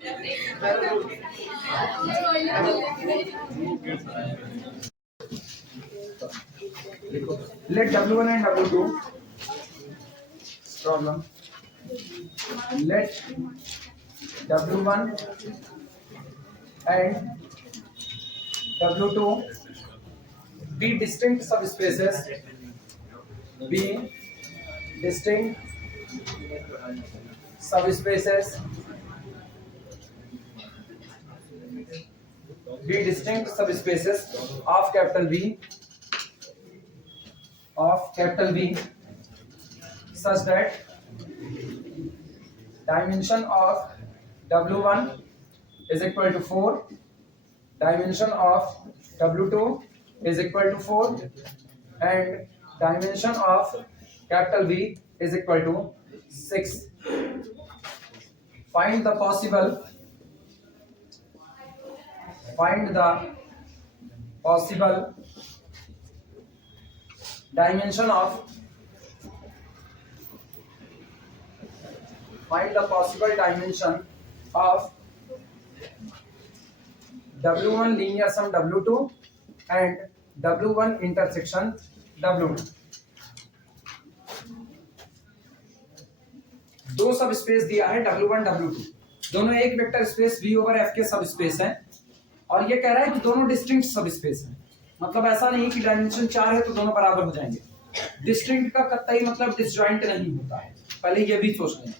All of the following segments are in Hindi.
Let W1 and W2 problem. Let W1 and W2 be distinct subspaces. Be distinct subspaces. Be distinct subspaces of capital V, such that dimension of W1 is equal to 4, dimension of W2 is equal to 4, and dimension of capital V is equal to 6. Find the possible dimension of W1 linear sum W2 and W1 intersection W2. दो सब स्पेस दिया है W1 W2, दोनों एक vector space V over F के सब स्पेस हैं, और ये कह रहा है कि दोनों डिस्टिंक्ट सब स्पेस हैं। मतलब ऐसा नहीं कि डायमेंशन 4 है तो दोनों बराबर हो जाएंगे। डिस्टिंक्ट का कतई मतलब डिसजॉइंट नहीं होता है, पहले ये भी सोच लें।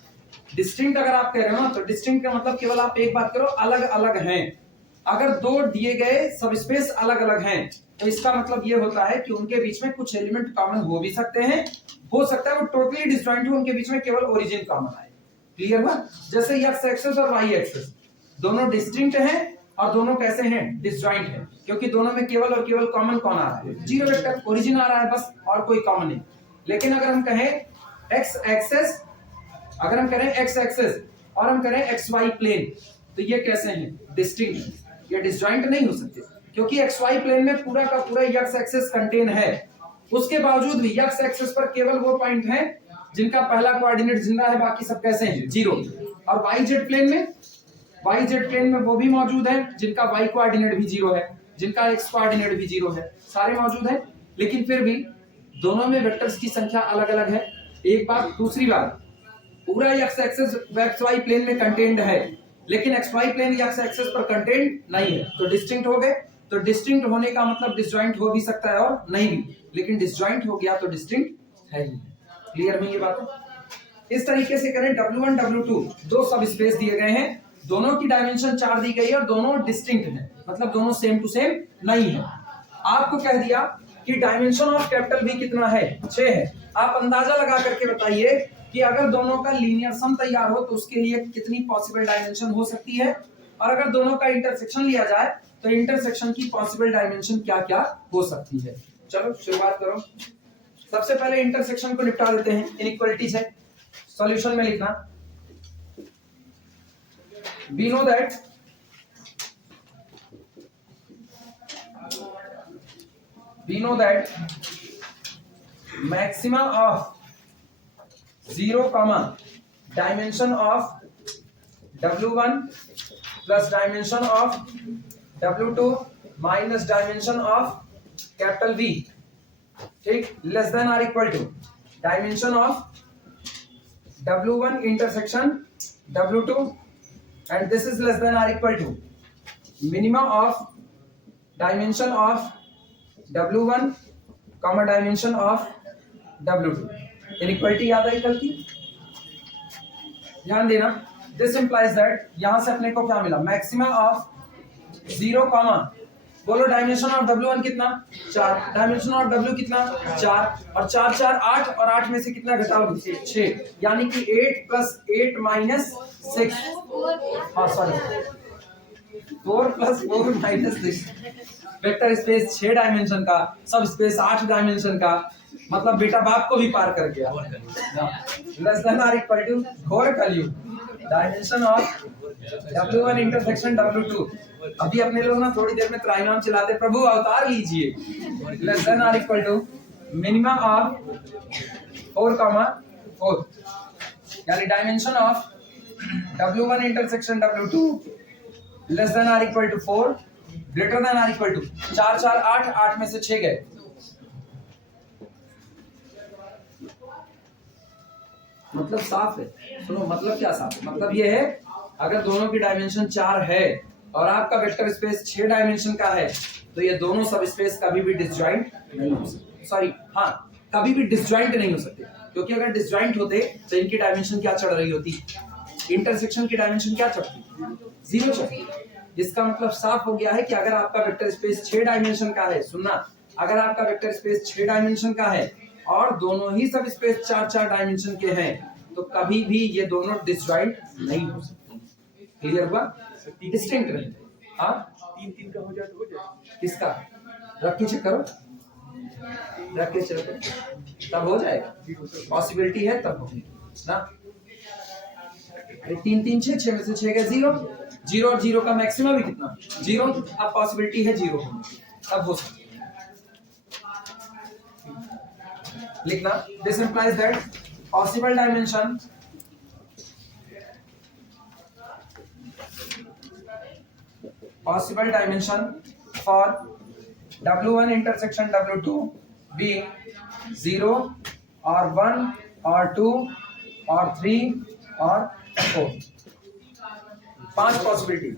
डिस्टिंक्ट अगर आप कह रहे हो ना, तो डिस्टिंक्ट का मतलब केवल आप एक बात करो, अलग अलग हैं। अगर दो दिए गए सब स्पेस अलग अलग हैं तो इसका मतलब ये होता है कि उनके बीच में कुछ एलिमेंट कॉमन हो भी सकते हैं, हो सकता है वो टोटली डिसजॉइंट हो, उनके बीच में केवल ओरिजिन कॉमन आए। क्लियर हुआ? जैसे एक्स एक्सिस और वाई एक्सिस दोनों डिस्टिंक्ट हैं और दोनों कैसे हैं? डिसजॉइंट हैं, क्योंकि दोनों में केवल और केवल कॉमन कौन आ रहा है? जीरो वेक्टर ओरिजिन आ रहा है बस, और कोई कॉमन नहीं। लेकिन अगर हम कहें एक्स एक्सिस, अगर हम करें एक्स एक्सिस और हम करें एक्स वाई प्लेन, तो ये कैसे हैं? डिस्टिंक्ट। ये डिसजॉइंट नहीं हो सकते, क्योंकि एक्स वाई प्लेन में पूरा का पूरा एक्स एक्सिस कंटेन है। उसके बावजूद भी एक्स एक्सिस पर केवल वो पॉइंट हैं जिनका पहला कोऑर्डिनेट जिंदा है, बाकी सब कैसे हैं? जीरो। और वाई जेड प्लेन में वो भी मौजूद है जिनका वाई कोऑर्डिनेट भी जीरो है, जिनका एक्स कोऑर्डिनेट भी जीरो है, सारे मौजूद हैं। लेकिन फिर भी दोनों में वेक्टर्स की संख्या अलग अलग है। एक बात। दूसरी बात, पूरा x axis x y plane में कंटेन्ड है, लेकिन x y plane x axis पर कंटेन्ड नहीं है, तो डिस्टिंक्ट हो गए। तो डिस्टिंक्ट होने का मतलब डिसजॉइंट हो भी सकता है और नहीं भी, लेकिन डिसजॉइंट हो गया तो डिस्टिंक्ट है ही। क्लियर में ये बात है? इस तरीके से करें, W1 W2 दो सब स्पेस दिए गए हैं, दोनों की डायमेंशन 4 दी गई है और दोनों डिस्टिंक्ट हैं, मतलब दोनों सेम टू सेम नहीं है। आपको कह दिया कि डायमेंशन ऑफ कैपिटल V कितना है? 6 है। आप अंदाजा लगा करके बताइए कि अगर दोनों का लीनियर सम तैयार हो तो उसके लिए कितनी पॉसिबल डायमेंशन हो सकती है, और अगर दोनों का इंटरसेक्शन लिया जाए तो इंटरसेक्शन की पॉसिबल डायमेंशन क्या क्या हो सकती है। चलो शुरुआत करो। सबसे पहले इंटरसेक्शन को निपटा देते हैं। इनइक्वालिटीज है, सॉल्यूशन में लिखना। We know that maxima of 0 comma dimension of W1 plus dimension of W2 minus dimension of capital V, ठीक, less than or equal to dimension of W1 intersection W2, and this is less than or equal to minimum of dimension of W1 comma dimension of W2। Inequality याद आई कल की? ध्यान देना। दिस इंप्लाइज दैट यहां से अपने को क्या मिला? मैक्सिमा ऑफ 0 कॉमा, बोलो डायमेंशन ऑफ W1 कितना? 4, डायमेंशन ऑफ W कितना? 4, और 4 4 8, और 8 में से कितना घटाओगे? 6, यानी कि 8 प्लस 8 माइनस 6, हाँ sorry 4 plus 4 minus 6। Vector space 6 dimension का, सब स्पेस 8 डायमेंशन का, मतलब बेटा बाप को भी पार कर गया। लेस देन और इक्वल टू घोर कलयुग, dimension of W1 intersection W2। अभी अपने लोग ना थोड़ी देर में त्राइनाम चलाते, प्रभु अवतार लीजिए। लेस देन और equal to minimum of 4 comma 4, यानी dimension of W1 intersection W2 less than or equal to 4 greater than or equal to 4 4 8 8 में से 6 गए। मतलब साफ है। सुनो मतलब क्या साफ है, मतलब ये है अगर दोनों की डायमेंशन 4 है और आपका वेक्टर स्पेस 6 डायमेंशन का है तो ये दोनों सब स्पेस कभी भी डिसजॉइंट नहीं हो सकते। सॉरी हाँ, कभी भी डिसजॉइंट नहीं हो सकते, क्योंकि अगर डिसजॉइंट होते तो इनकी डायमेंशन क्या चढ़ रही होती, इंटरसेक्शन की डायमेंशन क्या चढ़ती, 0 चढ़ती। इसका मतलब साफ हो गया है कि अगर आपका वेक्टर स्पेस 6 डायमेंशन का है, सुनना, अगर आपका वेक्टर स्पेस 6 डायमेंशन का है और दोनों ही सब स्पेस 4 4 डायमेंशन के हैं तो कभी भी ये दोनों डिसजॉइंट नहीं हो सकते। क्लियर हुआ? डिस्टिंक्ट रहेंगे। हाँ 3 3 का हो जाए तो हो जाए। किसका रख के चेक करो, रख के चेक करो तब हो जाएगा, पॉसिबिलिटी है तब होगी ना। 3 3 6 6 में से 6 गए 0 0 और 0 का मैक्सिमम भी कितना 0, अब पॉसिबिलिटी है 0 होने तब हो सकता है। लिखना this implies that possible dimension for W1 intersection W2 being 0 or 1 or 2 or 3 or 4। 5 possibility.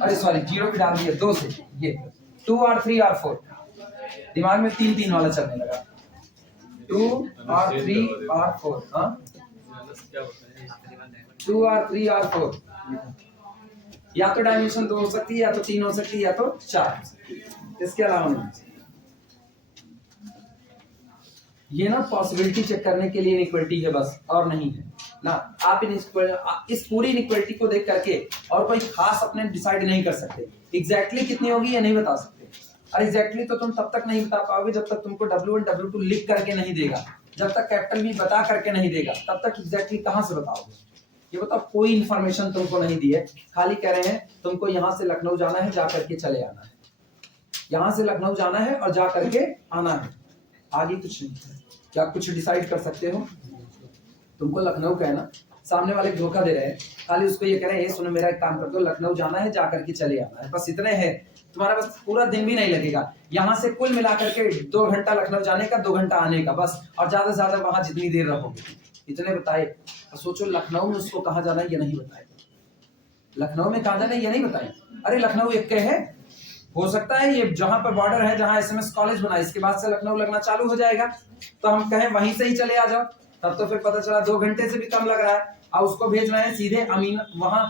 अरे सॉरी 0 भी डाल दिया 2 से, ये 2 और 3 और 4 दिमाग में 3 3 वाला चलने लगा। 2 और 3 और 4 हाँ 2 और 3 और 4 या तो डायमेंशन 2 हो सकती है या तो 3 हो सकती है या तो 4, इसके अलावा नहीं। ये ना पॉसिबिलिटी चेक करने के लिए इनइक्वालिटी है बस, और नहीं है ना। आप इस पूरी इनइक्वालिटी को देख करके और कोई खास अपने डिसाइड नहीं कर सकते एग्जैक्टली कितनी होगी ये नहीं बता सकते। और एग्जैक्टली तो तुम तब तक नहीं बता पाओगे जब तक तुमको W1 W2 लिख करके नहीं देगा, जब तक कैपिटल भी बता करके नहीं देगा तब तक एग्जैक्टली कहां से बताओगे। ये बताओ कोई इंफॉर्मेशन तुमको नहीं दी है, खाली कह रहे हैं तुमको यहाँ से लखनऊ जाना है जा करके चले आना है, यहाँ से लखनऊ जाना है और जा करके आना है, आगे कुछ नहीं है। क्या कुछ डिसाइड कर सकते हो? तुमको लखनऊ कहना, सामने वाले धोखा दे रहे हैं, खाली उसको ये कह रहे हैं ये सुनो मेरा एक काम कर दो, लखनऊ जाना है जा करके चले आना है, बस इतने है। तुम्हारा बस पूरा दिन भी नहीं लगेगा, यहाँ से कुल मिलाकर के 2 घंटा लखनऊ जाने का 2 घंटा आने का बस, और ज्यादा से ज्यादा वहां जितनी देर रहोगे इतने बताए। और सोचो लखनऊ में उसको कहाँ जाना है ये नहीं बताए, लखनऊ में कहाँ जाना है ये नहीं बताए। अरे लखनऊ एक के है, हो सकता है ये जहां पर बॉर्डर है जहां SMS कॉलेज बना इसके बाद से लखनऊ लगना चालू हो जाएगा तो हम कहें वहीं से ही चले आ जाओ, तब तो फिर पता चला 2 घंटे से भी कम लग रहा है और उसको भेज रहे हैं सीधे अमीन वहां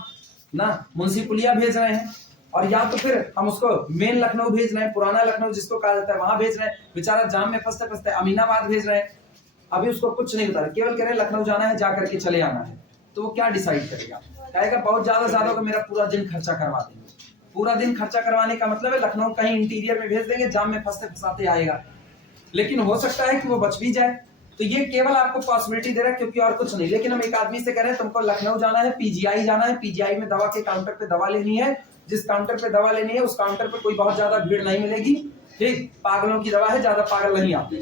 ना मुंशी पुलिया भेज रहे हैं, और या तो फिर हम उसको मेन लखनऊ भेज रहे हैं, पुराना लखनऊ जिसको कहा जाता है वहां भेज रहे हैं, बेचारा जाम में फंसते फंसते अमीनाबाद भेज रहे हैं। अभी उसको कुछ नहीं बता रहे, केवल कह रहे हैं लखनऊ जाना है जा करके चले आना है, तो वो क्या डिसाइड करेगा? कहेगा बहुत ज्यादा का मेरा पूरा दिन खर्चा करवा देंगे। पूरा दिन खर्चा करवाने का मतलब है लखनऊ कहीं इंटीरियर में भेज देंगे, जाम में फंसते फंसाते आएगा, लेकिन हो सकता है कि वो बच भी जाए। तो ये केवल आपको पॉसिबिलिटी दे रहा है क्योंकि और कुछ नहीं। लेकिन हम एक आदमी से कह रहे हैं तुमको लखनऊ जाना है, PGI जाना है, PGI में दवा के काउंटर पे दवा लेनी है, जिस काउंटर पे दवा लेनी है उस काउंटर पे कोई बहुत ज्यादा भीड़ नहीं मिलेगी, ठीक, पागलों की दवा है, ज्यादा पागल नहीं आते,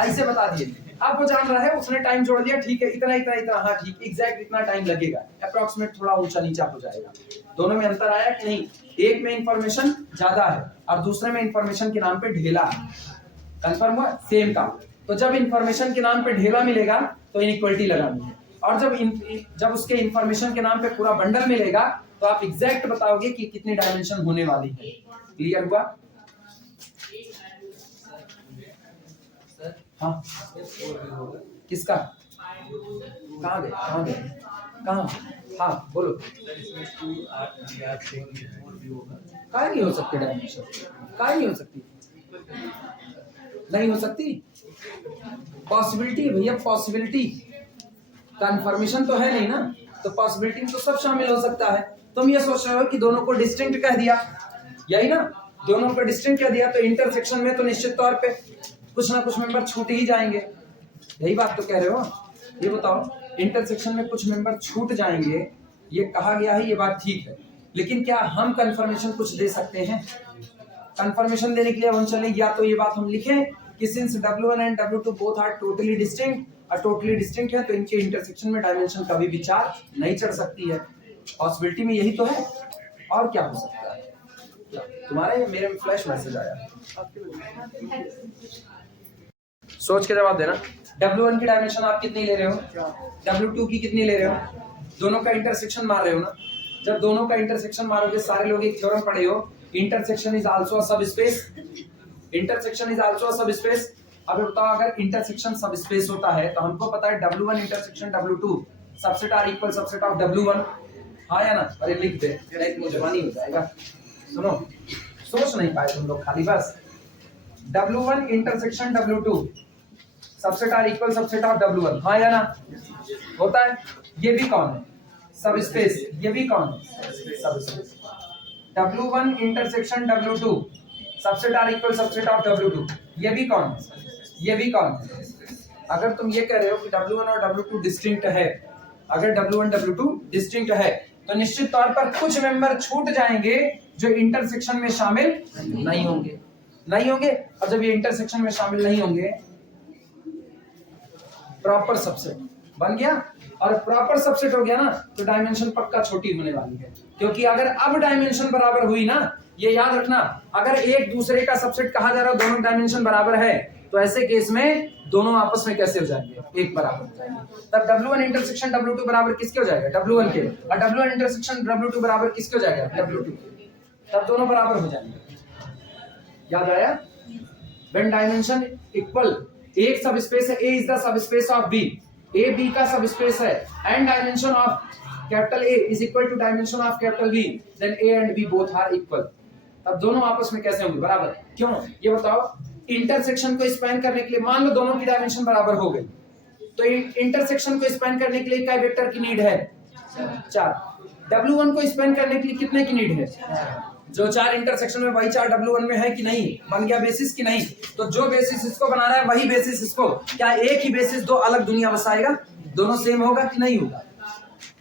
ऐसे बता दिए। अब वो जान रहा है, उसने टाइम जोड़ दिया, ठीक है इतना इतना इतना, हाँ ठीक, एग्जैक्ट इतना टाइम लगेगा, अप्रोक्सीमेट थोड़ा ऊंचा नीचा हो जाएगा। दोनों में अंतर आया कि नहीं? एक में इंफॉर्मेशन ज्यादा है और दूसरे में इंफॉर्मेशन के नाम पे ढेला है। कंफर्म हुआ? सेम काम। तो जब इंफॉर्मेशन के नाम पे ढेला मिलेगा तो इनइक्वालिटी लगानी है, और जब उसके इंफॉर्मेशन के नाम पे पूरा बंडल मिलेगा तो आप एग्जैक्ट बताओगे कि कितनी डायमेंशन होने वाली है। क्लियर हुआ? हाँ किसका? कहाँ गए? कहाँ गए? कहाँ? हाँ बोलो। काय नहीं हो सकती डायमेंशन? काय नहीं हो सकती? नहीं हो सकती? पॉसिबिलिटी भैया, पॉसिबिलिटी, कंफर्मेशन तो है नहीं ना, तो पॉसिबिलिटी में तो सब शामिल हो सकता है। तुम ये सोच रहे हो कि दोनों को डिस्टिंक्ट कह दिया, यही ना, दोनों को डिस्टिंक्ट कह दिया तो इंटरसेक्शन में तो निश्चित तौर पे कुछ ना कुछ मेंबर छूट ही जाएंगे, यही बात तो कह रहे हो। ये बताओ इंटरसेक्शन में कुछ मेंबर छूट जाएंगे, ये कहा गया है, ये बात ठीक है, लेकिन क्या हम कंफर्मेशन कुछ दे सकते हैं? कंफर्मेशन देने के लिए हम चले या तो ये बात हम लिखें कि since W1 and W2 both are totally distinct और टोटली डिस्टिंक्ट है तो इनके इंटरसेक्शन में डायमेंशन कभी भी 4 नहीं चढ़ सकती है। पॉसिबिलिटी में यही तो है, और क्या हो सकता है? तुम्हारे मेरे में फ्लैश मैसेज आया, सोच के जवाब देना। W1 की डायमेंशन आप कितनी ले रहे हो, W2 की कितनी ले रहे हो, दोनों का इंटरसेक्शन मार रहे हो ना। जब दोनों का इंटरसेक्शन मारोगे, सारे लोग एक थ्योरम पढ़े हो, intersection is also a subspace, intersection is also a subspace. अब बताओ अगर इंटरसेक्शन सबस्पेस होता है तो हमको पता है W1 intersection W2 subset or equal subset of W1, हाँ या ना? अरे लिख दे, नहीं तो जवानी हो जाएगा। सुनो, सोच नहीं पाए तुम लोग खाली बस। W1 intersection W2 subset or equal subset of W1, हाँ या ना? होता है। ये भी कौन है? सबस्पेस। ये भी कौन है? Subspace. W1 intersection W2 subset or equal subset of W2, ये भी कौन है? ये भी कौन है? अगर तुम ये कह रहे हो कि W1 और W2 डिस्टिंक्ट है, अगर W1 W2 डिस्टिंक्ट है तो निश्चित तौर पर कुछ मेंबर छूट जाएंगे जो इंटरसेक्शन में शामिल नहीं होंगे, नहीं होंगे। और जब ये इंटरसेक्शन में शामिल नहीं होंगे, प्रॉपर सबसेट बन गया। और प्रॉपर सबसेट हो गया ना तो डायमेंशन पक्का छोटी होने वाली है, क्योंकि अगर अब डायमेंशन बराबर हुई ना, ये याद रखना, अगर एक दूसरे का सबसेट कहा जा रहा है, दोनों डायमेंशन बराबर है, तो ऐसे केस में दोनों आपस में कैसे हो जाएंगे? एक बराबर हो जाएंगे। तब W1 इंटरसेक्शन W2 बराबर किसके हो जाएगा? W1 के। और W1 इंटरसेक्शन W2 बराबर किसके हो जाएगा? W2 के। तब दोनों बराबर हो जाएंगे। याद आया? When dimension equal, एक सबस्पेस है, A is the subspace of B, A B का सबस्पेस है, and dimension of capital A is equal to dimension of capital B, then A and B both are equal. तब दोनों आपस में कैसे होंगे? बराबर। क्यों? ये बताओ। इंटरसेक्शन को स्पैन करने के लिए मान लो दोनों की डायमेंशन बराबर हो गई, तो इंटरसेक्शन को स्पैन करने के लिए क्या वेक्टर की नीड है? 4। W1 को स्पैन करने के लिए कितने की नीड है? जो 4 इंटरसेक्शन में वही 4 W1 में है कि नहीं? बन गया बेसिस कि नहीं? तो जो बेसिस इसको बना रहा है वही बेसिस इसको, क्या एक ही बेसिस दो अलग दुनिया बसाएगा? दोनों सेम होगा कि नहीं होगा?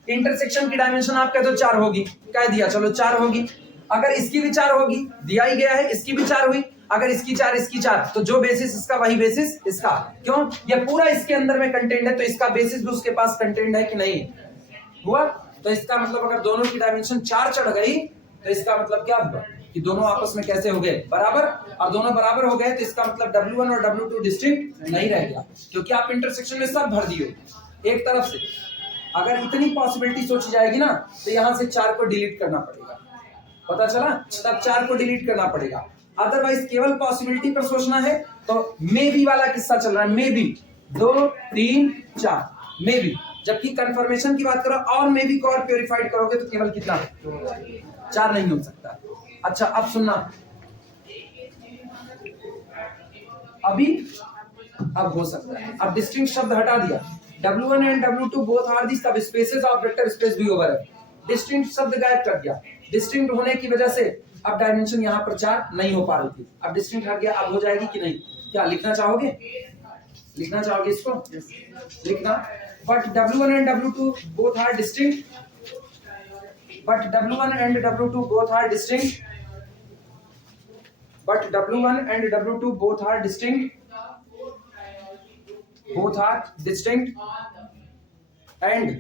इंटरसेक्शन की डायमेंशन आप कह दो 4 होगी, कह दिया, चलो 4 होगी। अगर इसकी भी 4 होगी, दिया ही गया है, इसकी भी 4 हुई। अगर इसकी 4 इसकी 4, तो जो बेसिस इसका वही बेसिस इसका। क्यों? ये पूरा इसके अंदर में कंटेंट है, तो इसका बेसिस भी उसके पास कंटेंट है कि नहीं? हुआ। तो इसका मतलब अगर दोनों की डायमेंशन 4 चढ़ गई तो इसका मतलब क्या हुआ कि दोनों आपस में कैसे हो गए? बराबर। और दोनों बराबर हो गए तो इसका मतलब W1 और W2 डिस्टिंक्ट नहीं रह गया, क्योंकि आप इंटरसेक्शन में सब भर दिए एक तरफ से। अगर इतनी पॉसिबिलिटी सोची जाएगी ना तो यहां से 4 को डिलीट करना पड़ेगा, पता चला? तब 4 को डिलीट करना पड़ेगा। अदरवाइज केवल पॉसिबिलिटी पर सोचना है तो मे बी वाला किस्सा चल रहा है, मे बी 2 3 4 मे बी। जबकि कंफर्मेशन की बात करो और मे बी को और प्योरीफाइड करोगे तो केवल कितना? 4 नहीं हो सकता। अच्छा अब सुनना, अभी अब हो सकता है। अब डिस्टिंक्ट शब्द हटा दिया, W1 and W2 both are the subspaces of vector space V over है। डिस्टिंक्ट शब्द गायब कर दिया। डिस्टिंक्ट होने की वजह से अब डायमेंशन यहाँ पर 4 नहीं हो पा रही थी, अब डिस्टिंक्ट हट गया, अब हो जाएगी कि नहीं? क्या लिखना चाहोगे? लिखना चाहोगे इसको? लिखना। But W1 and W2 both are distinct. But W1 and W2 both are distinct. But W1 and W2 both are distinct. Both are distinct. And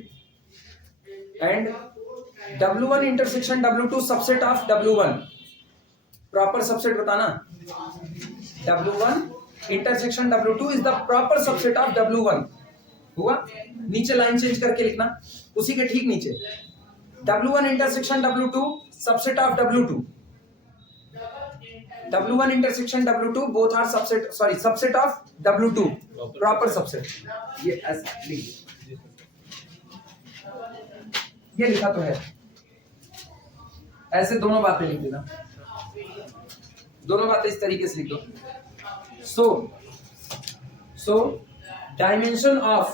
W1 intersection W2 subset of W1. Proper subset बताना। W1 intersection W2 is the proper subset of W1. हुआ? नीचे लाइन चेंज करके लिखना, उसी के ठीक नीचे W1 intersection W2 subset of W2. W1 intersection W2 both are subset of W2, proper subset. ये ऐसा लिखिए, ये लिखा तो है, ऐसे दोनों बातें लिख देना, दोनों बातें इस तरीके से लिख दो। So dimension of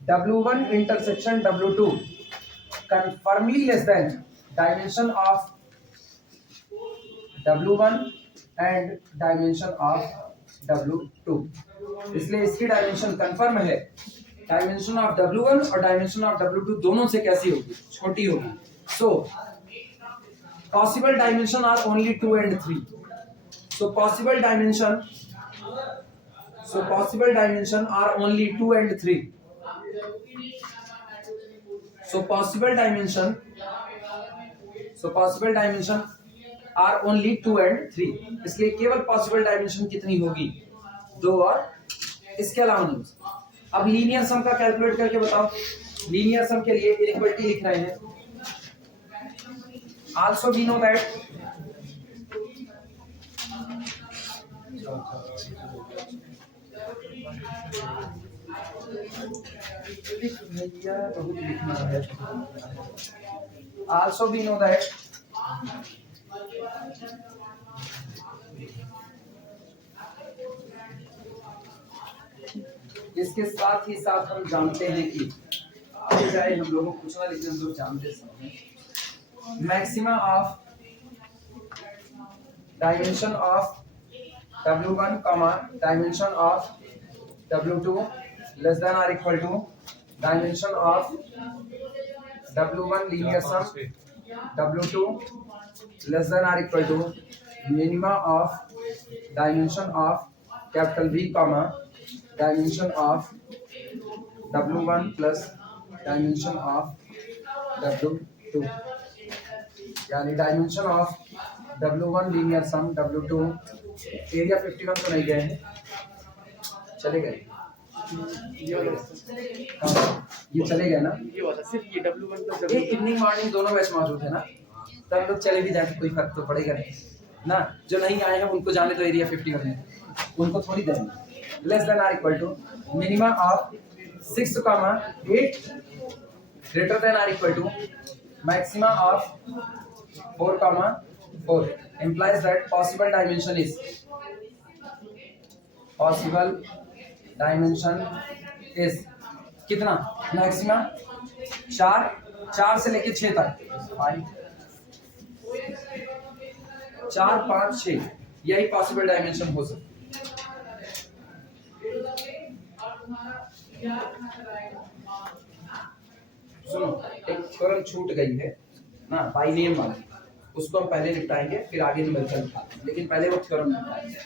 W1 intersection W2 confirmably less than dimension of W1 and dimension of W2। इसलिए इसकी डायमेंशन कंफर्म है। डायमेंशन ऑफ W1 और डायमेंशन ऑफ W2 दोनों से कैसी होगी? छोटी होगी। सो possible dimension are only 2 and 3. So possible dimension are only 2 and 3. So possible dimension are only 2 and 3. इसलिए केवल पॉसिबल डायमेंशन कितनी होगी? 2 और इसके अलावा नहीं। अब लीनियर सम का कैलकुलेट करके बताओ। लीनियर सम के लिए इनइक्वालिटी लिख रहे हैं। आल्सो वी नो दैट बहुत लिखना है। आल्सो वी नो दैट इसके साथ ही साथ हम जानते हैं कि आगे जाए हम लोगों को पूछना, लेकिन हम लोग जानते हैं maxima of dimension of W1 comma dimension of W2 less than और equal to dimension of W1 linear sum W2 less than और equal to minima of dimension of capital V comma dimension of W1 plus dimension of W2, यानी dimension of W1 linear sum W2। Area 51 तो नहीं गए हैं, चले गए ये चले गए ना। ये वाला सिर्फ ये W1 प्लस ये इवनिंग मॉर्निंग दोनों बैच मौजूद है ना, तब लोग चले भी जाए कोई फर्क तो पड़ेगा नहीं ना। जो नहीं आए हैं उनको जाने तो एरिया 51 में, उनको थोड़ी देंगे। Less than or equal to minimum of 6 comma 8 greater than or equal to maxima of 4 comma 4 implies that possible dimension is कितना? मैक्सिमा 4 से लेके 6 तक 4 5 6 यही पॉसिबल डायमेंशन हो सकता। सुनो, एक थ्योरम छूट गई है ना, बाई नेम वाली, उसको हम पहले निपटाएंगे, फिर आगे न्यूमेरिकल निकालेंगे, लेकिन पहले वो थ्योरम निपटाएंगे।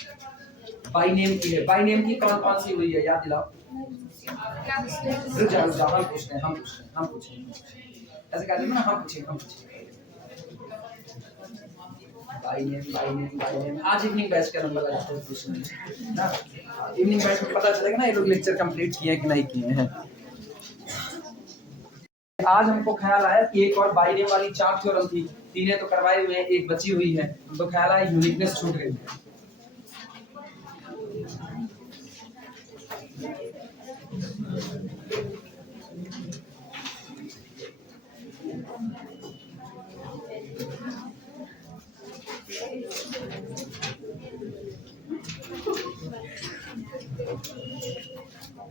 बाई नेम की है, बाई नेम की कौन कौन सी हुई है याद दिलाओ। हम पूछते हैं ऐसे कहते हैं ना, हम पूछें बाई नेम। आज इवनिंग बैच का नंबर लगाते हैं पूछने ना, इवनिंग बैच में पता चलेगा ना ये लोग लेक्चर कंप्लीट किए हैं कि नहीं किए हैं। आज हमको ख्याल आया कि एक और बाई नेम वाली 4 थ्योरम थी, 3 तो करवाए हुए हैं, एक बची हुई है, तो ख्याल आया यूनिकनेस छूट गई है।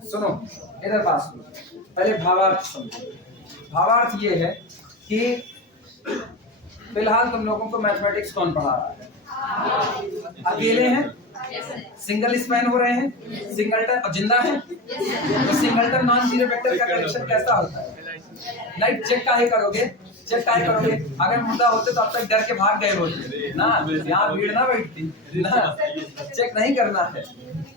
सुनो, इधर बात सुनो, पहले भावार्थ समझो। भावार्थ ये है कि फिलहाल तुम लोगों को मैथमेटिक्स कौन पढ़ा रहा है? अकेले हैं, सिंगल स्पैन हो रहे हैं, सिंगलटन और जिंदा है, तो सिंगलटन नॉन जीरो वेक्टर का करेक्शन कैसा होता है? लाइक चेक काहे करोगे? अगर मुद्दा होते तो अब तक डर के भाग गए होते ना, यहाँ भीड़ ना बैठती ना, चेक नहीं करना है।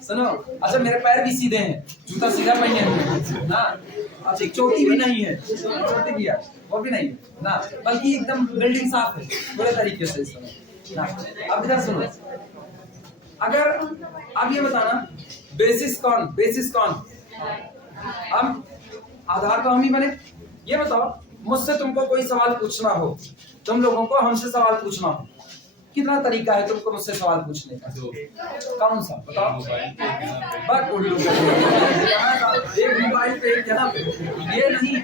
सुनो, अच्छा मेरे पैर भी सीधे हैं, जूता सीधा पहने हुए ना, अच्छा चोटी भी नहीं है, चोटी भी है वो भी नहीं ना, बल्कि एकदम बिल्डिंग साफ है पूरे तरीके से ना। अब इधर सुनो, अगर अब ये बताना बेसिस कौन? हम आधार तो हम ही बने। ये बताओ, मुझसे तुमको कोई सवाल पूछना हो, तुम लोगों को हमसे सवाल पूछना हो, कितना तरीका है तुमको मुझसे सवाल पूछने का? कौन सा बताओ? बस उल्लू एक मोबाइल पे एक यहाँ पे, ये नहीं,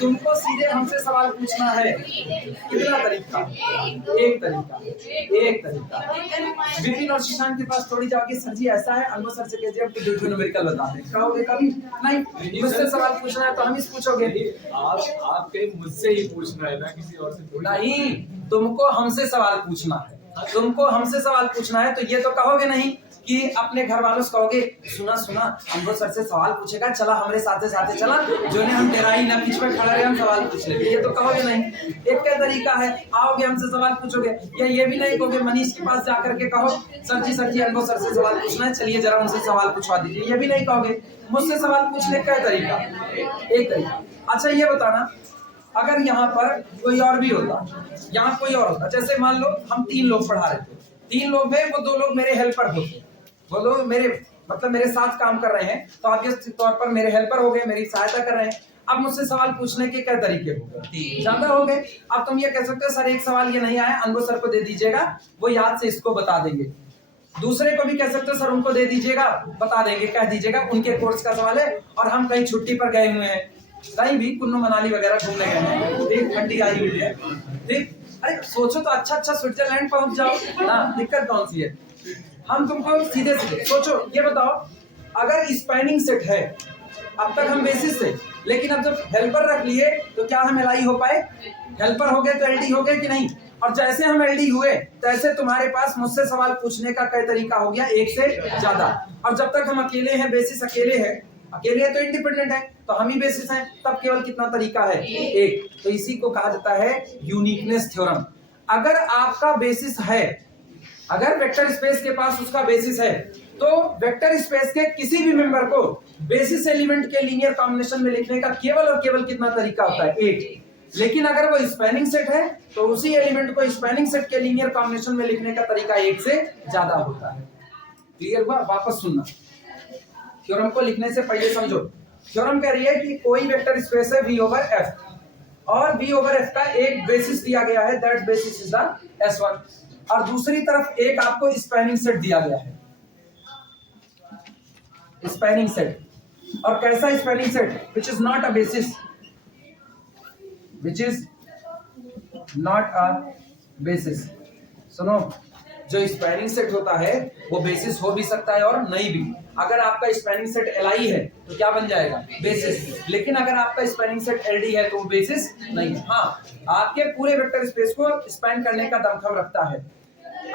तुमको सीधे हमसे सवाल पूछना है। कितना तरीका? एक तरीका। विपिन और सुशांत के पास थोड़ी जाके सर जी ऐसा है, अनुभव सर से कहिए अब तो न्यूमेरिकल बता दें, कहोगे कभी नहीं? मुझसे सवाल पूछना है तो हम इस पूछोगे, आपके मुझसे ही पूछना है ना, किसी और से नहीं, तुमको हमसे सवाल पूछना है, तो ये तो कहोगे नहीं कि अपने घर वालों से कहोगे सुना सुना हमको सर से सवाल पूछेगा, चला हमारे साथे साथे चला, जो ने हम डेराई ना पीछे में खड़ा रहे हम सवाल पूछ ले, ये तो कहोगे नहीं। एक क्या तरीका है, आओगे हमसे सवाल पूछोगे, या ये भी नहीं कहोगे मनीष के पास जाकर के कहो सर जी हमको सर से सवाल पूछना है, चलिए जरा उनसे सवाल पूछवा दीजिए, ये भी नहीं कहोगे। मुझसे सवाल पूछने का तरीका, एक तरीका। अच्छा ये बताना, अगर यहाँ पर कोई और भी होता, यहाँ कोई और होता, जैसे मान लो हम 3 लोग पढ़ा रहे थे, 3 लोग में वो 2 लोग मेरे हेल्पर होते, वो लोग मेरे मतलब मेरे साथ काम कर रहे हैं, तो ऑब्वियस तौर पर मेरे हेल्पर हो गए, मेरी सहायता कर रहे हैं। अब मुझसे सवाल पूछने के क्या तरीके हो गए, ज्यादा हो गए। अब तुम ये कह सकते हो सर एक सवाल ये नहीं आया, अनुभव सर को दे दीजिएगा, वो याद से इसको बता देंगे। दूसरे को भी कह सकते हो सर उनको दे दीजिएगा, बता देंगे, कह दीजिएगा उनके कोर्स का सवाल है और हम कहीं छुट्टी पर गए हुए हैं, कहीं भी कुल्लू मनाली वगैरह घूमने गए हैं, ठीक ठंडी आई हुई है, ठीक। अरे सोचो तो अच्छा स्विट्जरलैंड पहुंच जाओ ना, दिक्कत कौन सी है। हम तुमको सीधे सोचो, ये बताओ अगर स्पैनिंग सेट है, अब तक हम बेसिस से, लेकिन अब जब हेल्पर रख लिए तो क्या हम एलआई हो पाए, हेल्पर हो गए तो एलडी हो गए कि नहीं। और जैसे हम एलडी हुए तैसे तुम्हारे पास मुझसे सवाल पूछने का कई तरीका हो गया, एक से ज्यादा। और जब तक हम अकेले हैं, बेसिस अकेले है तो इंडिपेंडेंट है, तो हम ही बेसिस हैं, तब केवल कितना तरीका है, एक। तो इसी को कहा जाता है यूनिकनेस थ्योरम। अगर आपका बेसिस है, अगर वेक्टर स्पेस के पास उसका बेसिस है, तो वेक्टर स्पेस के किसी भी मेंबर को बेसिस एलिमेंट के लीनियर कॉम्बिनेशन में लिखने का केवल और केवल कितना तरीका होता है, एक। लेकिन अगर वो स्पैनिंग सेट है तो उसी एलिमेंट को स्पैनिंग सेट के लीनियर कॉम्बिनेशन में लिखने का तरीका एक से ज्यादा होता है। क्लियर हुआ? वापस सुनना, थ्योरम को लिखने से पहले समझो। थ्योरम कह रही है कि कोई वेक्टर स्पेस है V ओवर F, और V ओवर F का एक बेसिस दिया गया है, that basis is the S1, और दूसरी तरफ एक आपको स्पैनिंग सेट दिया गया है, स्पैनिंग सेट। और कैसा spanning set, which is not a basis, which is not a basis. सुनो, जो स्पैनिंग सेट होता है वो बेसिस हो भी सकता है और नहीं भी। अगर आपका स्पैनिंग सेट एलआई है तो क्या बन जाएगा, बेसिस। लेकिन अगर आपका स्पैनिंग सेट एलडी है तो वो बेसिस नहीं है। हाँ, आपके पूरे वेक्टर स्पेस को स्पैन करने का दमखम रखता है।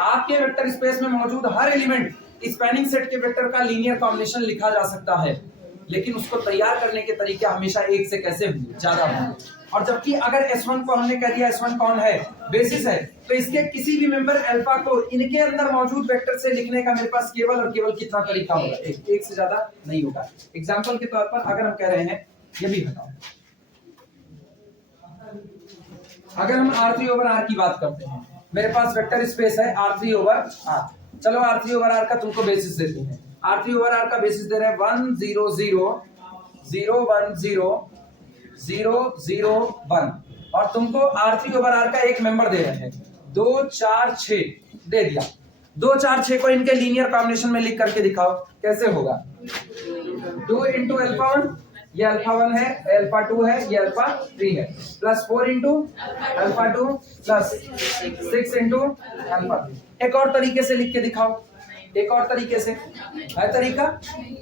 आपके वेक्टर स्पेस में मौजूद हर एलिमेंट स्पैनिंग सेट के वेक्टर का लीनियर कॉम्बिनेशन लिखा जा सकता है, लेकिन उसको तैयार करने के तरीके हमेशा एक से कैसे होंगे, ज्यादा होंगे। और जबकि अगर S1 को हमने कह दिया S1 कौन है, बेसिस है, तो इसके किसी भी मेंबर अल्फा को इनके अंदर मौजूद वेक्टर से लिखने का मेरे पास केवल और केवल कितना तरीका होगा, एक से ज्यादा नहीं होगा। एग्जांपल के तौर पर अगर हम कह रहे हैं, ये भी हटाओ, अगर हम R3 ओवर R की बात करते हैं, मेरे पास वेक्टर स्पेस है R3 ओवर R। चलो R3 ओवर R का तुमको बेसिस देते हैं। R3 ओवर R का बेसिस दे रहे हैं 1 0 0 0 1 0 0 0 1, और तुमको R3 ओवर R का एक मेंबर दे रहे हैं 2 4 6 दे दिया। 2 4 6 को इनके लीनियर कॉम्बिनेशन में लिख करके दिखाओ, कैसे होगा। 2 इंटू अल्फा 1, ये अल्फा 1 है, अल्फा 2 है, ये अल्फा 3 है, plus 4 into alpha 2 plus 6 into alpha 3। एक और तरीके से लिख के दिखाओ, एक और तरीके से है तरीका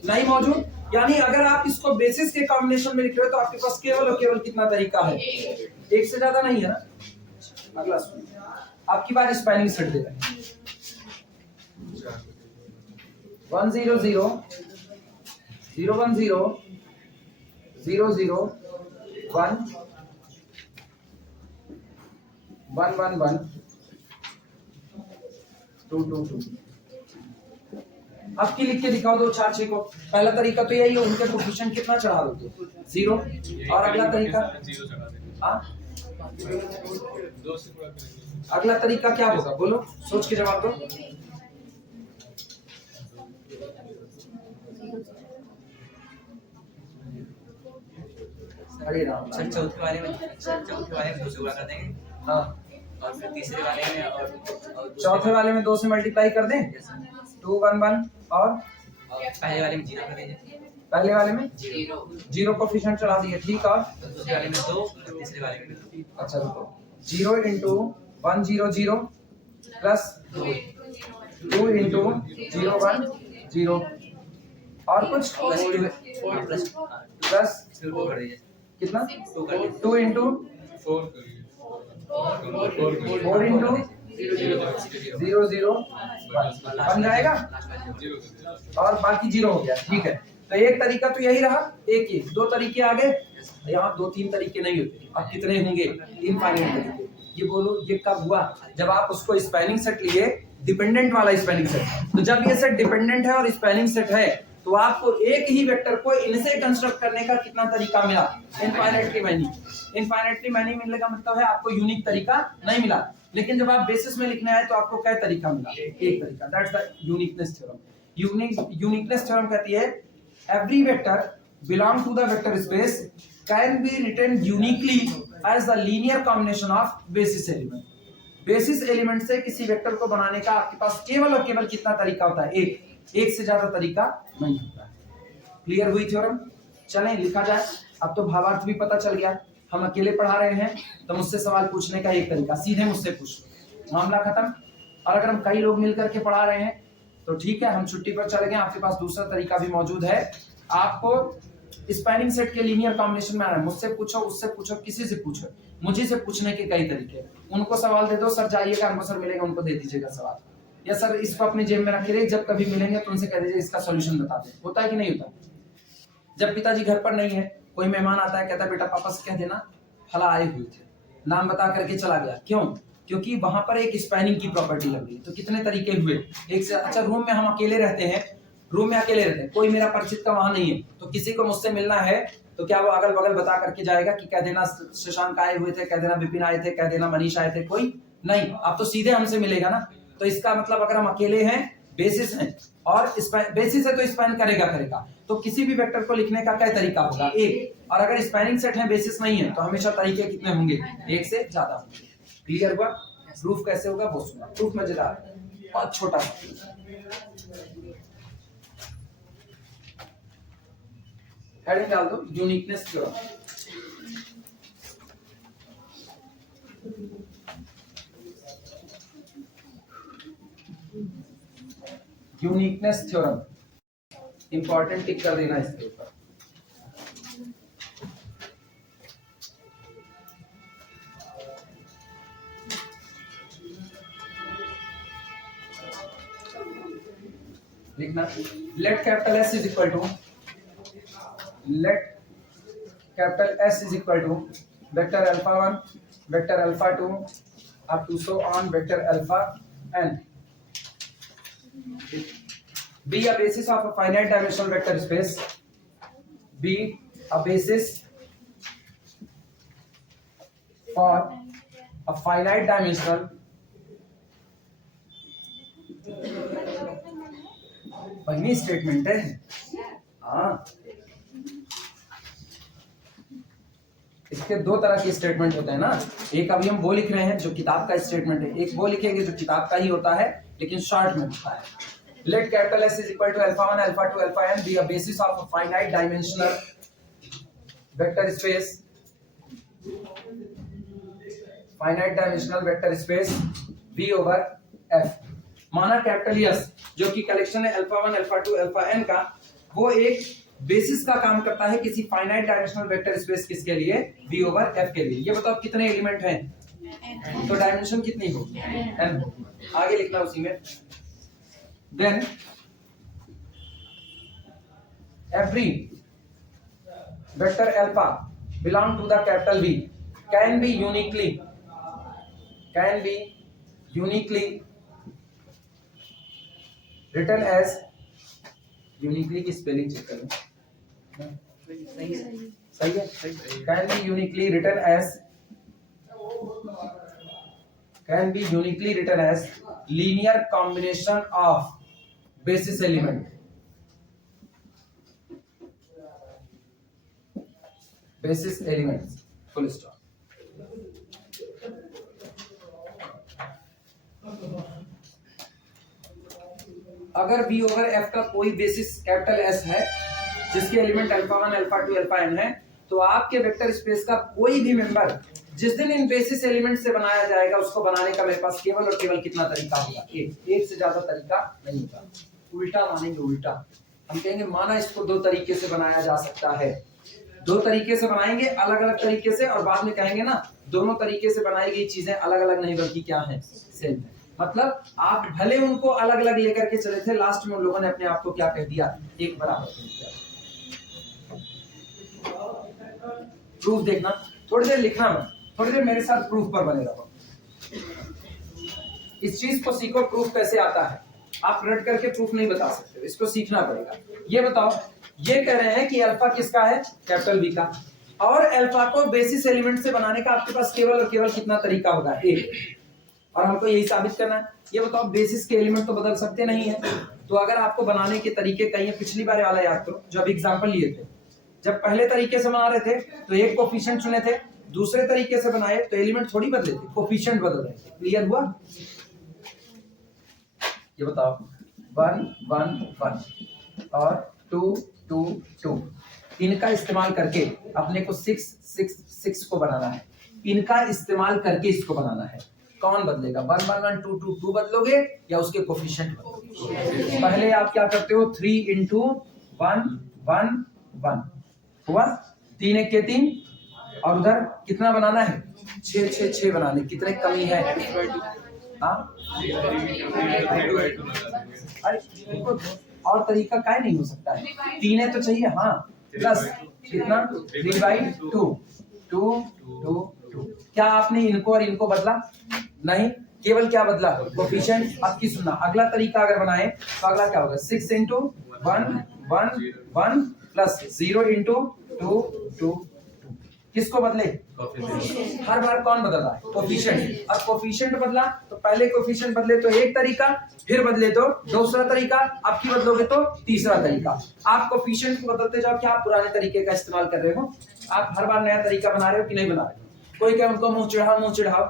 नहीं मौजूद। यानी अगर आप इसको बेसिस के कॉम्बिनेशन में लिख रहे हो तो आपके पास केवल और केवल कितना तरीका है, एक से ज्यादा नहीं है ना। अगला आपकी बार स्पैनिंग सेट दे रहे हैं 1 0 0 0 1 0 0 0 1 1 1 1 2 2 2। अब की लिख के दिखाओ 2 4 6 को। पहला तरीका तो यही है, उनके कोफिशिएंट कितना चढ़ा दोगे, 0। और अगला तरीका, हाँ अगला तरीका क्या होगा, बोलो, सोच के जवाब दो। अरे राम, चौथे वाले में 2 से गुणा कर देंगे, हाँ, और फिर तीसरे वाले में और चौथे वाले में 2 से मल्टीप्लाई कर दें, 2 1 1, और पहले वाले में 0 कर दीजिए, पहले वाले में 0 कोफिशिएंट चढ़ा दिए, ठीक। और दूसरे वाले में 2 और तीसरे वाले में 2। अच्छा रुको, 0 इंटू 1 0 0 प्लस 2 इंटू 0 1 0, और कुछ प्लस 2 कर दीजिए, कितना, 2 कर दीजिए, 2 इंटू 4 इंटू 0 0 बन जाएगा और बाकी 0 हो गया। ठीक है, तो एक तरीका तो यही रहा, एक ही। दो तरीके आगे, यहाँ 2-3 तरीके नहीं होते, अब कितने होंगे? इनफाइनाइट तरीके। ये बोलो ये कब हुआ? जब आप उसको स्पैनिंग सेट लिए, डिपेंडेंट वाला स्पैनिंग सेट। तो जब ये सेट डिपेंडेंट है और स्पैनिंग सेट है, तो आपको एक ही वेक्टर को इनसे कंस्ट्रक्ट करने का कितना तरीका मिला? Infinitely many. इनफाइनाइटली मैनी मिलने का मतलब है आपको यूनिक तरीका नहीं मिला। लेकिन जब आप बेसिस में लिखना है तो आपको क्या तरीका मिला? एक तरीका। That's the uniqueness theorem. Uniqueness theorem कहती है every vector belong to the vector space can be written uniquely as the linear combination of basis element. Basis element से किसी वेक्टर को बनाने का आपके पास केवल और केवल कितना तरीका होता है? एक से ज्यादा तरीका नहीं होता है। क्लियर हुई थ्योरम? चलें लिखा जाए। अब तो भावार्थ भी पता चल गया। हम अकेले पढ़ा रहे हैं तो मुझसे सवाल पूछने का एक तरीका, सीधे मुझसे पूछ लो, मामला खत्म। और अगर हम कई लोग मिलकर के पढ़ा रहे हैं तो ठीक है, हम छुट्टी पर चले गए, आपके पास दूसरा तरीका भी मौजूद है। आपको स्पैनिंग सेट के लीनियर कॉम्बिनेशन में आना है। मुझसे पूछो, उससे पूछो, किसी से पूछो, मुझे से पूछने के कई तरीके। उनको सवाल दे दो, सर जाइएगा, हमको सर मिलेगा, उनको दे दीजिएगा सवाल, या सर इसको अपने जेब में रख के, जब कभी मिलेंगे तो उनसे कह दीजिए इसका सॉल्यूशन बता दे। होता है कि नहीं होता? जब पिताजी घर पर नहीं है, कोई मेहमान आता है, कहता है बेटा पापा से कह देना फला आए हुए थे, नाम बता करके चला गया। क्यों? क्योंकि वहां पर एक स्पैनिंग की प्रॉपर्टी लग गई। तो कितने तरीके हुए? एक से। अच्छा, रूम में हम अकेले रहते हैं, रूम में अकेले रहते हैं, कोई मेरा परिचित का वहां नहीं है, तो किसी को मुझसे मिलना है तो क्या वो अगल बगल बता करके जाएगा कि कह देना शशांक आए हुए थे, कह देना विपिन आए थे, कह देना मनीष आए थे? कोई नहीं। अब तो सीधे हमसे मिलेगा ना। तो इसका मतलब अगर हम अकेले हैं, बेसिस है और बेसिस है तो स्पैन करेगा। तो किसी भी वेक्टर को लिखने का क्या तरीका होगा? एक। और अगर स्पैनिंग सेट है, बेसिस नहीं है, तो हमेशा तरीके कितने होंगे? एक से ज्यादा होंगे। क्लियर हुआ? प्रूफ कैसे होगा वो सुना। प्रूफ मजेदार और छोटा। हेडिंग डाल दो, uniqueness theorem. Uniqueness theorem important, tick कर देना इसके ऊपर। लिखना, let capital S is equal to, let capital S is equal to vector alpha 1, vector alpha 2 up to so on vector alpha n be a basis of a finite dimensional vector space, be a basis for a finite dimensional पहली स्टेटमेंट है। हाँ, इसके दो तरह के स्टेटमेंट होते हैं ना। एक अभी हम वो लिख रहे हैं जो किताब का स्टेटमेंट है, एक वो लिखेंगे जो किताब का ही होता है लेकिन शॉर्ट में होता है। Let capital S is equal to alpha 1 alpha 2 alpha n be a basis of a finite dimensional vector space, finite dimensional vector space V over F। माना कैपिटल S जो कि कलेक्शन है अल्फा 1 अल्फा 2 अल्फा n का, वो एक बेसिस का काम करता है किसी फाइनाइट डायमेंशनल वेक्टर स्पेस, किसके लिए? V ओवर F के लिए। ये बताओ कितने एलिमेंट हैं? तो डायमेंशन कितनी होगी? n होगी। आगे लिखना उसी में। Then every vector alpha belong to the capital V can be uniquely written as, uniquely की स्पेलिंग चेक करें, सही है? Can be uniquely written as linear combination of basis element, full stop. अगर V ओवर F का कोई बेसिस कैपिटल S है जिसके element alpha 1 alpha 2 alpha n है, तो आपके वेक्टर स्पेस का कोई भी मेंबर जिस दिन इन बेसिस एलिमेंट से बनाया जाएगा, उसको बनाने का मेरे पास केवल और केवल कितना तरीका होगा? एक से ज्यादा तरीका नहीं होगा। उल्टा मानेंगे, उल्टा हम कहेंगे माना इसको दो तरीके से बनाया जा सकता है। दो तरीके से बनाएंगे अलग अलग तरीके से, और बाद में कहेंगे ना दोनों तरीके से बनाई गई चीजें अलग अलग नहीं बल्कि क्या है, सेम है। मतलब आप भले उनको अलग अलग लेकर के चले थे, लास्ट में उन लोगों ने अपने आप को क्या कह दिया, एक बराबर कह दिया। प्रूफ देखना, थोड़ी देर लिखना मत, थोड़ी देर मेरे साथ प्रूफ पर बने रहो। इस चीज को सीखो, प्रूफ कैसे आता है। आप रट करके प्रूफ नहीं बता सकते, इसको सीखना पड़ेगा। ये बताओ, ये कह रहे हैं कि अल्फा किसका है, कैपिटल बी का, और अल्फा को बेसिस एलिमेंट से बनाने का आपके पास केवल और केवल कितना तरीका होगा, एक, और हमको यही साबित करना है। ये बताओ, बेसिस के एलिमेंट तो बदल सकते नहीं है, तो अगर आपको बनाने के तरीके कहीं पिछली बार वाला याद करो जब एग्जाम्पल लिए थे, जब पहले तरीके से बना रहे थे तो एक कोफिशिएंट चुने थे, दूसरे तरीके से बनाए तो एलिमेंट थोड़ी बदले थे, कोफिशिएंट बदल रहे थे। क्लियर हुआ? ये बताओ, 1 1 1 और 2 2 2, इनका इस्तेमाल करके अपने को 6 6 6 को बनाना है। इनका इस्तेमाल करके इसको बनाना है। कौन बदलेगा? 1 1 1 2 2 2 बदलोगे या उसके कोफिशिएंट बदलोगे? पहले आप क्या करते हो, 3 into 1 1 1 हुआ, 3 1 के 3, और उधर कितना बनाना है, 6 6 6 बनाने। कितने कमी है? हाँ, अरे और तरीका काय नहीं हो सकता है, 3 है तो चाहिए, हाँ, प्लस कितना, 3/2 2 2 2। क्या आपने इनको और इनको बदला? नहीं, केवल क्या बदला, कोफिशिएंट। अब की सुनना, अगला तरीका अगर बनाए तो अगला क्या होगा, 6 into 1 1 1 प्लस 0 into 2 2 2। किसको बदले? हर बार कौन बदल रहा है, कोफिशिएंट। अब कोफिशिएंट बदला तो पहले कोफिशिएंट बदले तो एक तरीका, फिर बदले तो दूसरा तरीका, अब की बदलोगे तो तीसरा तरीका। आप कोफिशिएंट को बदलते जाओ, क्या आप पुराने तरीके का इस्तेमाल कर रहे हो? आप हर बार नया तरीका बना रहे हो कि नहीं बना रहे हो? कोई क्या उनको मुंह चिढ़ाओ,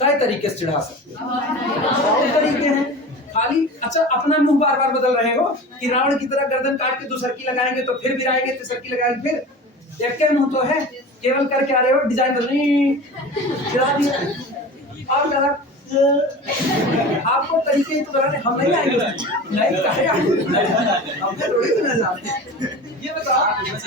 कई तरीके से चिढ़ा सकते हो, बहुत तरीके हैं। खाली अच्छा अपना मुंह बार बार बदल रहे हो कि रावण की तरह गर्दन काट के दूसरकी लगाएंगे, तो फिर गिराएंगे, तीसरकी लगाएंगे, फिर एक के मुंह तो है, केवल करके आ रहे हो डिजाइन तो नहीं गिरा दिया और करा। आपको तरीके ही तो बनाने हम नहीं आएंगे, नहीं कहे हमने थोड़ी तो नहीं जानते। ये बताओ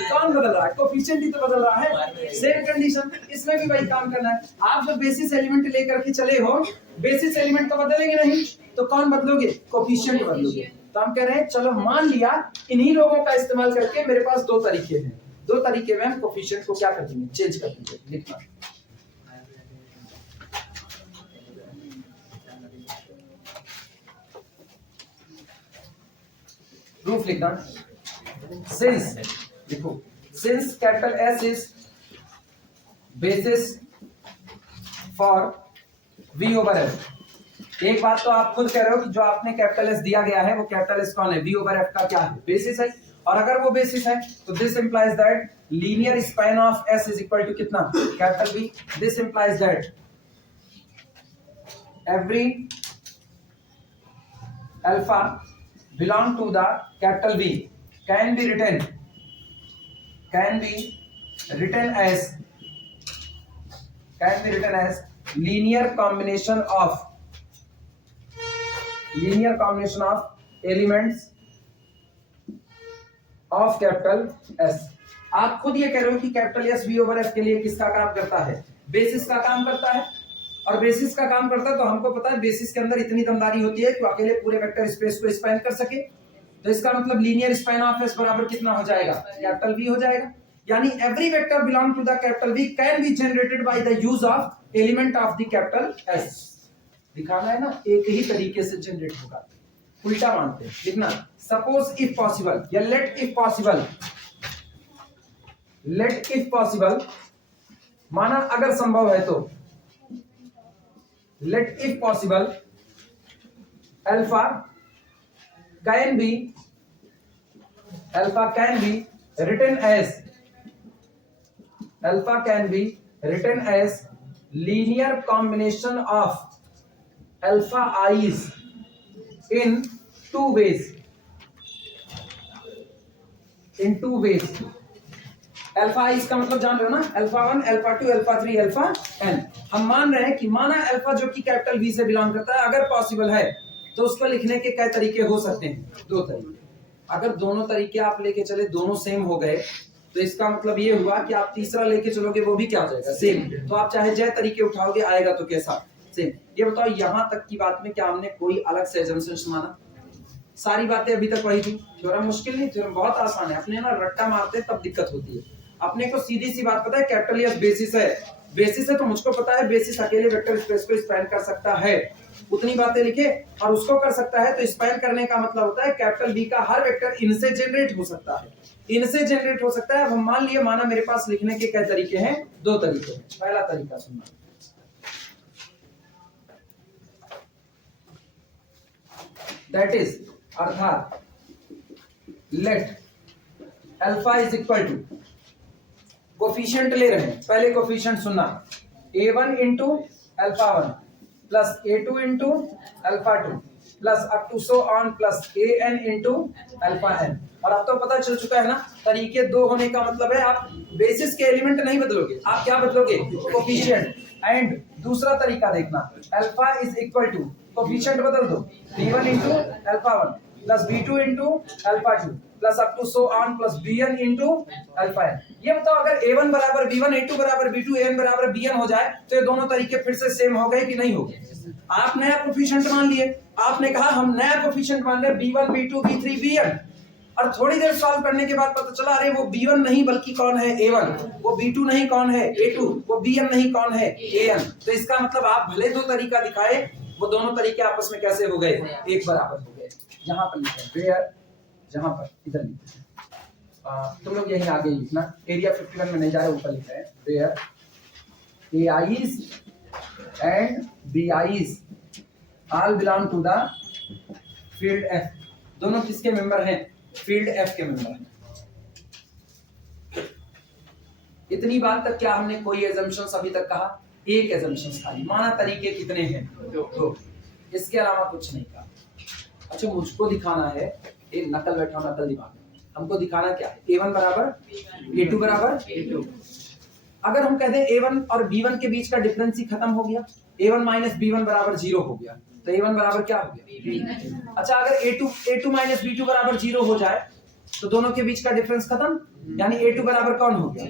कौन बदल रहा है, कोफिशिएंट ही तो बदल रहा है। सेम कंडीशन इसमें भी वही काम करना है। आप जो बेसिस एलिमेंट लेकर के चले हो, बेसिस एलिमेंट तो बदलेंगे नहीं, तो कौन बदलोगे, कोफिशिएंट बदलोगे। तो हम कह रहे हैं चलो मान लिया इन्हीं लोगों का इस्तेमाल करके मेरे पास दो तरीके हैं, दो तरीके में हम कोफिशिएंट को क्या कर देंगे, चेंज कर देंगे। लिखना, प्रूफ लिखना, सिंस देखो, since capital S is basis for V over F. एक बात तो आप खुद कह रहे हो कि जो आपने कैपिटल एस दिया गया है वो कैपिटल एस कौन है, वी ओवर एफ का क्या है, बेसिस है। और अगर वो बेसिस है तो this implies that linear span of S is equal to कितना, capital B. This implies that every alpha belong to the capital V can be written as linear combination of elements of capital S। आप खुद ये कह रहे हो कि capital S V over F के लिए किसका काम करता है, बेसिस का काम करता है। और बेसिस का काम करता है तो हमको पता है बेसिस के अंदर इतनी दमदारी होती है कि अकेले पूरे वेक्टर स्पेस को स्पैन कर सके। तो इसका मतलब लीनियर स्पैन ऑफ एस बराबर कितना हो जाएगा, कैपिटल वी हो जाएगा। यानी every vector belong to the capital V can be generated by the use of element of the capital S. दिखाना है ना, एक ही तरीके से जनरेट होगा, उल्टा मानते हैं। लिखना, सपोज इफ पॉसिबल या लेट इफ पॉसिबल, माना अगर संभव है तो, let if possible alpha can be written as linear combination of alpha i's in two ways alpha इसका मतलब जान रहे हो ना, alpha 1 alpha 2 alpha 3 alpha n। हम मान रहे हैं कि माना अल्फा जो कि कैपिटल वी से बिलोंग करता है, अगर पॉसिबल है तो उसको लिखने के कई तरीके हो सकते हैं, दो तरीके। अगर दोनों तरीके आप लेके चले, दोनों सेम हो गए, तो इसका मतलब ये हुआ कि आप तीसरा लेके चलोगे वो भी क्या हो जाएगा, सेम। तो आप चाहे जय तरीके उठाओगे आएगा तो कैसा, सेम। ये बताओ यहाँ तक की बात में क्या हमने कोई अलग से assumptions माना? सारी बातें अभी तक वही थी। थ्योरम मुश्किल नहीं, थ्योरम बहुत आसान है। अपने ना रट्टा मारते तब दिक्कत होती है। अपने को सीधी सी बात पता है, कैपिटल एस बेसिस है, बेसिस है तो मुझको पता है बेसिस अकेले वेक्टर स्पेस को स्पैन कर सकता है, उतनी बातें लिखे। और उसको कर सकता है तो स्पैन करने का मतलब होता है कैपिटल बी का हर वेक्टर इनसे जनरेट हो सकता है, इनसे जनरेट हो सकता है। अब हम मान लिए, माना मेरे पास लिखने के क्या तरीके हैं, दो तरीके हैं। पहला तरीका सुनना, दैट इज अर्थात let alpha is equal to, coefficient ले रहे हैं, पहले कोफिशिएंट सुनना, a1 into alpha 1 plus a2 into alpha 2 plus up to so on plus an into alpha n। और अब तो पता चल चुका है ना, तरीके दो होने का मतलब है आप बेसिस के एलिमेंट नहीं बदलोगे, आप क्या बदलोगे, कोफिशिएंट। एंड दूसरा तरीका देखना, alpha is equal to, coefficient बदल दो, b1 into alpha 1 plus b2 into alpha 2 plus up to so on plus bn into alpha n। ये बताओ अगर a1 बराबर b1, a2 बराबर b2, an बराबर bn हो जाए तो ये दोनों तरीके फिर से सेम हो गए कि नहीं हो गए? आप नया कोफिशिएंट मान लिए, आपने कहा हम नया कोफिशिएंट मान रहे b1 b2 b3 bn, और थोड़ी देर सॉल्व करने के बाद पता चला अरे वो b1 नहीं बल्कि कौन है, a1, वो b2 नहीं कौन है, a2, वो bn नहीं कौन है, an। तो इसका मतलब आप भले दो तरीका दिखाए, वो दोनों तरीके आपस में कैसे हो गए, एक बराबर हो गए। यहाँ पर लिखते हैं वेयर, जहां पर इधर लिखते हैं, तुम लोग यहीं आगे लिखना, एरिया 51 में नहीं जा रहे, ऊपर लिखते हैं where AIs and BIs all belong to the field F। दोनों किसके मेंबर हैं, फील्ड F के मेंबर हैं। इतनी बात तक क्या हमने कोई एजम्पशंस अभी तक कहा, एक एजम्पशंस खाली, माना तरीके कितने हैं, दो, इसके अलावा कुछ नहीं कहा। अच्छा मुझको दिखाना है, एक नकल बैठा नकल दिमाग में, हमको दिखाना क्या है, a1 बराबर a2 बराबर a2। अगर हम कहते हैं a1 और b1 के बीच का डिफरेंस ही खत्म हो गया, a1 माइनस b1 बराबर 0 हो गया, तो a1 बराबर क्या हो गया, अच्छा अगर a2 माइनस b2 बराबर 0 हो जाए तो दोनों के बीच का डिफरेंस खत्म, यानी a2 बराबर कौन हो गया।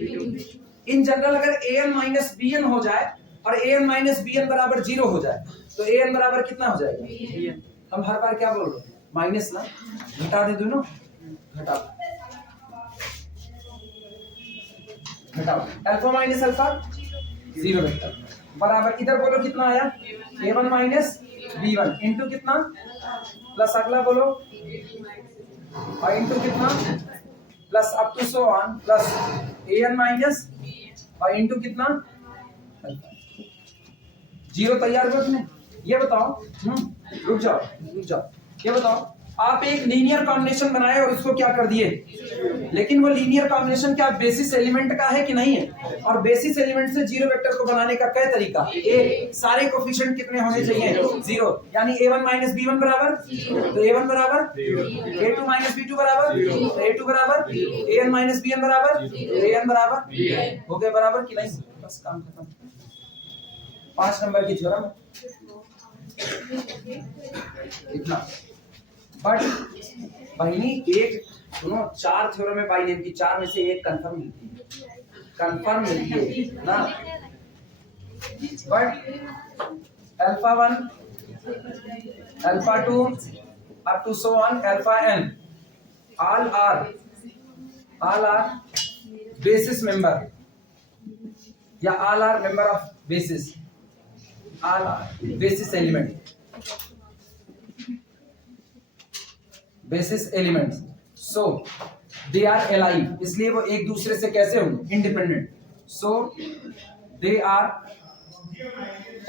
इन जनरल अगर an माइनस bn हो जाए और an माइनस bn बराबर 0 हो जाए तो an बराबर कितना हो जाएगा, हम हर बार क्या बोल रहे हैं, माइनस ना, घटा दे दोनों, घटा घटाओ, अल्फा माइनस अल्फा 0 वेक्टर बराबर, इधर बोलो कितना आया, a1 माइनस b1 इंटू कितना, प्लस अगला बोलो और इंटू कितना, plus up to so on plus an minus और इंटू कितना, 0 तैयार करो तुमने। ये बताओ, रुक जाओ, ये बताओ आप एक लीनियर कॉम्बिनेशन बनाए और उसको क्या कर दिए, लेकिन वो लीनियर कॉम्बिनेशन क्या बेसिस एलिमेंट का है कि नहीं है, और बेसिस एलिमेंट से जीरो वेक्टर को बनाने का क्या तरीका, सारे कोफिशिएंट कितने होने चाहिए, 0, यानी a1 माइनस b1 बराबर, तो a1 बराबर, a2 माइनस b2 बराबर, तो a2 बराबर, an माइनस bn बराबर, तो an बराबर, हो गए बराबर कि नहीं, बस काम खत्म। 5 नंबर की थ्योरम इतना। बट बहिनी एक सुनो, 4 थ्योरम है बाई नेम की, 4 में से एक कंफर्म मिलती है, कंफर्म मिलती है ना। But alpha 1 alpha 2 up to so on alpha n all are basis member या all are member of basis, all are basis element, basis elements, so they are alike, इसलिए वो एक दूसरे से कैसे होंगे, independent, so they are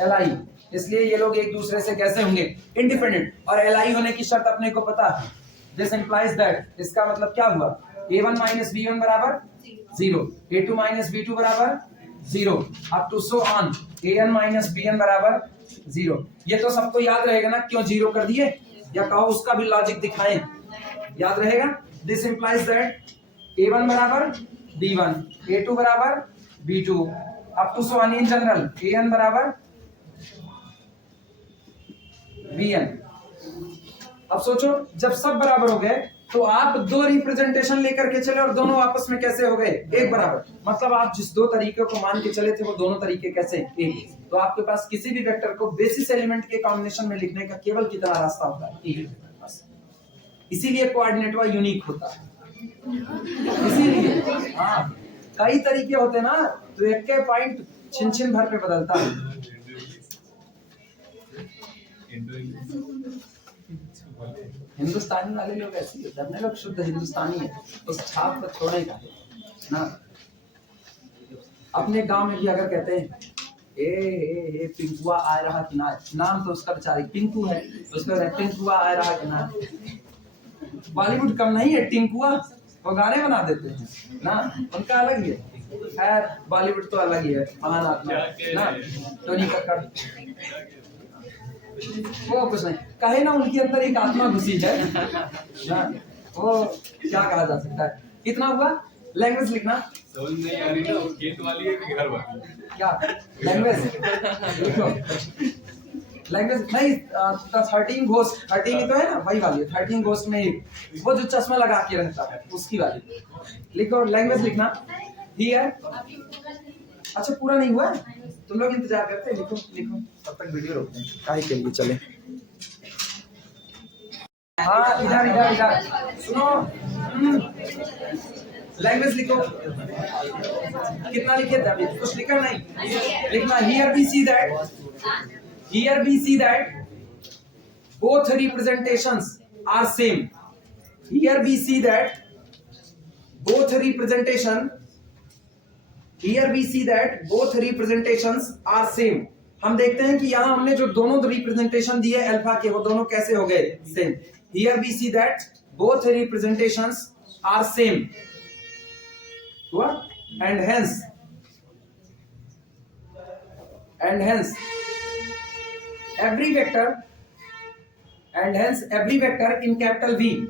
alike, इसलिए ये लोग एक दूसरे से कैसे होंगे, इंडिपेंडेंट। और alike होने की शर्त अपने को पता है, this implies that, इसका मतलब क्या हुआ, a1 माइनस b1 बराबर 0, a2 माइनस b2 बराबर 0, up to so on an minus bn बराबर 0। ये तो सबको याद रहेगा ना, क्यों 0 कर दिए, या कहो उसका भी लॉजिक दिखाएं, याद रहेगा। दिस इंप्लाइज दैट a1 बराबर b1, a2 बराबर b2, up to so on in general an बराबर bn। अब सोचो जब सब बराबर हो गए तो आप दो रिप्रेजेंटेशन लेकर के चले और दोनों आपस में कैसे हो गए एक बराबर, मतलब आप जिस दो तरीके को मान के चले थे वो दोनों तरीके कैसे एक। तो आपके पास किसी भी वेक्टर को बेसिस एलिमेंट के कॉम्बिनेशन में लिखने का केवल कितना रास्ता होता है, एक बस। इसीलिए कोऑर्डिनेट वा यूनिक होता है, इसीलिए हाँ कई तरीके होते हैं ना, तो एक के पॉइंट छिन भर पे बदलता है। हिंदुस्तानी वाले लोग ऐसे ही होते हैं, अपने लोग शुद्ध हिंदुस्तानी है, उस छाप को छोड़ने का ना। अपने गांव में भी अगर कहते हैं ए पिंकुआ आ रहा कि ना, नाम तो उसका बेचारी पिंकू है, उसका पिंकुआ आ रहा कि ना। बॉलीवुड कम नहीं है, टिंकुआ वो गाने बना देते हैं ना, उनका अलग ही है। खैर बॉलीवुड तो अलग ही है, महान आत्मा ना, टोनी कक्कड़ वो कुछ नहीं कहे ना, उनके अंदर एक आत्मा घुसी है ना, वो क्या कहा जा सकता है। कितना हुआ लैंग्वेज लिखना समझ नहीं आ रही ना, वो खेत वाली है कि घर वाली, क्या लैंग्वेज लिखो, लैंग्वेज नहीं 13 घोस्ट 13 ही तो है ना, वही वाली है 13 घोस्ट में वो जो चश्मा लगा के रहता है उसकी वाली लिखो। लैंग्वेज लिखना हियर, अच्छा पूरा नहीं हुआ तुम लोग इंतजार करते हैं, लिखो लिखो तब तक वीडियो रोकते हैं काहे के लिए चले। हाँ इधर इधर इधर सुनो, लैंग्वेज लिखो। कितना लिखे थे अभी, कुछ लिखा नहीं, लिखना here we see that both representations are same. Here we see that both representations are same. हम देखते हैं कि यहाँ हमने जो दोनों रिप्रेजेंटेशन दिए अल्फा के वो दोनों कैसे हो गए same. Here we see that both representations are same. And hence every vector in capital V,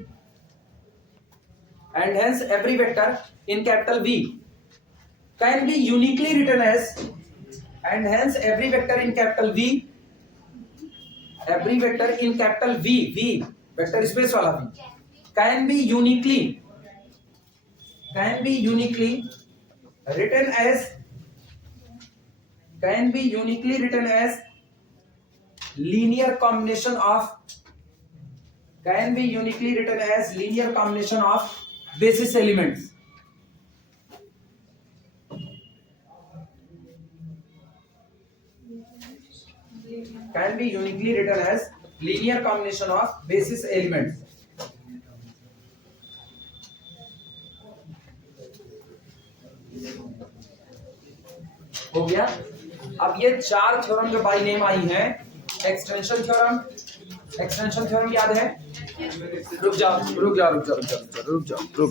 and hence every vector in capital V can be uniquely written as, and hence every vector in capital V, V vector space वाला V can be uniquely written as linear combination of basis elements. Can be uniquely written as linear combination of basis elements. हो गया। अब ये चार थ्योरम जो बाय नेम आई हैं, एक्सटेंशन थ्योरम याद है? रुक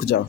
जाओ